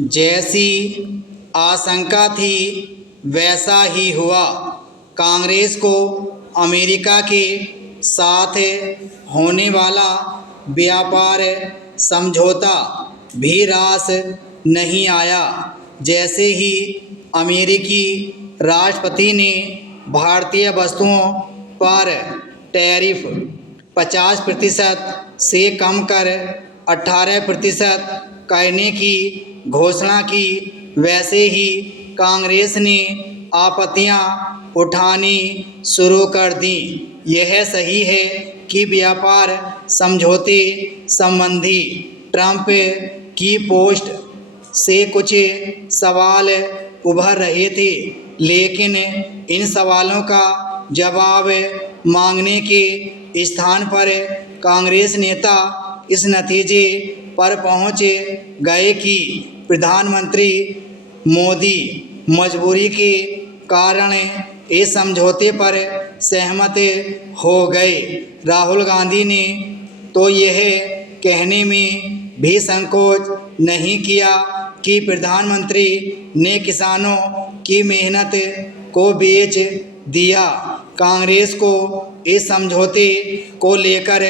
जैसी आशंका थी वैसा ही हुआ। कांग्रेस को अमेरिका के साथ होने वाला व्यापार समझौता भी रास नहीं आया। जैसे ही अमेरिकी राष्ट्रपति ने भारतीय वस्तुओं पर टैरिफ 50% से कम कर 18% करने की घोषणा की, वैसे ही कांग्रेस ने आपत्तियां उठानी शुरू कर दी। यह सही है कि व्यापार समझौते संबंधी ट्रंप की पोस्ट से कुछ सवाल उभर रहे थे, लेकिन इन सवालों का जवाब मांगने के स्थान पर कांग्रेस नेता इस नतीजे पर पहुंच गए कि प्रधानमंत्री मोदी मजबूरी के कारण इस समझौते पर सहमत हो गए। राहुल गांधी ने तो यह कहने में भी संकोच नहीं किया कि प्रधानमंत्री ने किसानों की मेहनत को बेच दिया। कांग्रेस को इस समझौते को लेकर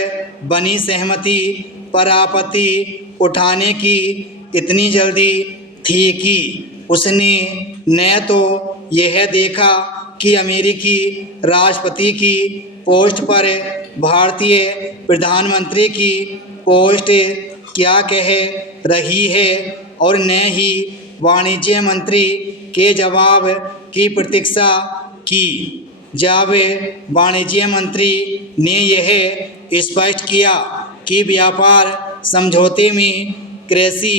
बनी सहमति पर आपत्ति उठाने की इतनी जल्दी थी कि उसने न तो यह देखा कि अमेरिकी राष्ट्रपति की पोस्ट पर भारतीय प्रधानमंत्री की पोस्ट क्या कह रही है, और न ही वाणिज्य मंत्री के जवाब की प्रतीक्षा की। जब वाणिज्य मंत्री ने यह स्पष्ट किया कि व्यापार समझौते में कृषि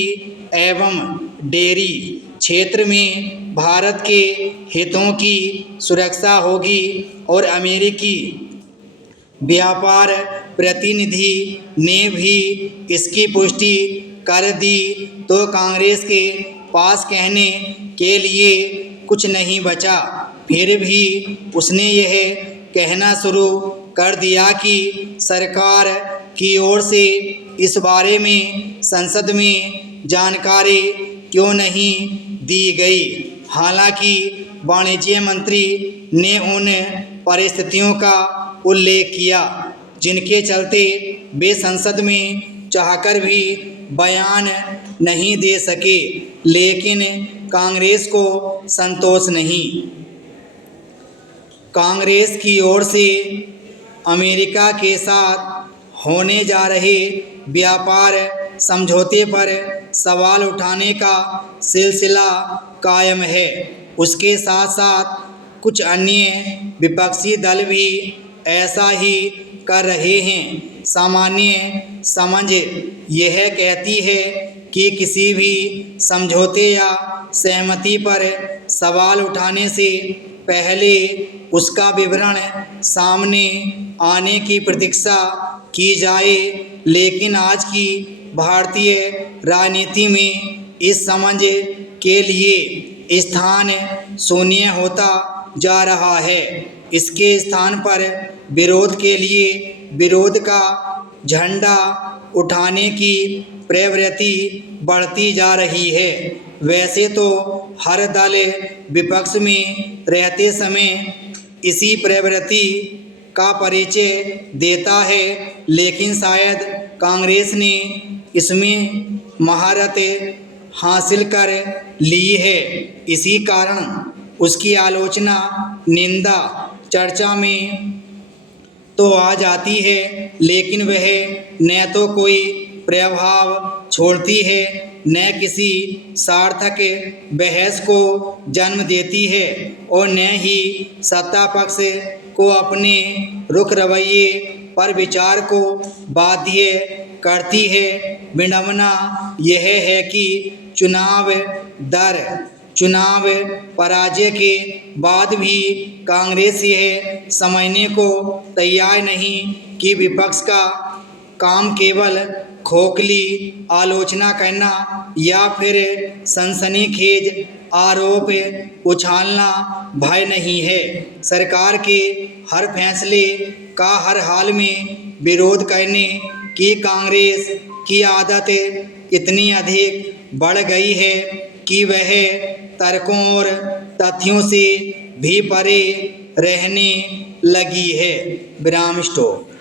एवं डेयरी क्षेत्र में भारत के हितों की सुरक्षा होगी और अमेरिकी व्यापार प्रतिनिधि ने भी इसकी पुष्टि कर दी, तो कांग्रेस के पास कहने के लिए कुछ नहीं बचा। फिर भी उसने यह कहना शुरू कर दिया कि सरकार की ओर से इस बारे में संसद में जानकारी क्यों नहीं दी गई। हालांकि वाणिज्य मंत्री ने उन परिस्थितियों का उल्लेख किया जिनके चलते वे संसद में चाहकर भी बयान नहीं दे सके, लेकिन कांग्रेस को संतोष नहीं। कांग्रेस की ओर से अमेरिका के साथ होने जा रहे व्यापार समझौते पर सवाल उठाने का सिलसिला कायम है। उसके साथ साथ कुछ अन्य विपक्षी दल भी ऐसा ही कर रहे हैं। सामान्य समझ यह कहती है कि किसी भी समझौते या सहमति पर सवाल उठाने से पहले उसका विवरण सामने आने की प्रतीक्षा की जाए, लेकिन आज की भारतीय राजनीति में इस समझ के लिए स्थान शून्य होता जा रहा है। इसके स्थान पर विरोध के लिए विरोध का झंडा उठाने की प्रवृत्ति बढ़ती जा रही है। वैसे तो हर दल विपक्ष में रहते समय इसी प्रवृत्ति का परिचय देता है, लेकिन शायद कांग्रेस ने इसमें महारत हासिल कर ली है। इसी कारण उसकी आलोचना, निंदा चर्चा में तो आ जाती है, लेकिन वह न तो कोई प्रभाव छोड़ती है, न किसी सार्थक बहस को जन्म देती है, और न ही सत्ता पक्ष को अपने रुख रवैये पर विचार को बाध्य करती है। विडंबना यह है कि चुनाव पराजय के बाद भी कांग्रेस यह समझने को तैयार नहीं कि विपक्ष का काम केवल खोखली आलोचना करना या फिर सनसनीखेज आरोप उछालना भय नहीं है। सरकार के हर फैसले का हर हाल में विरोध करने की कांग्रेस की आदत इतनी अधिक बढ़ गई है कि वह तर्कों और तथ्यों से भी परे रहने लगी है। विराम स्टॉप।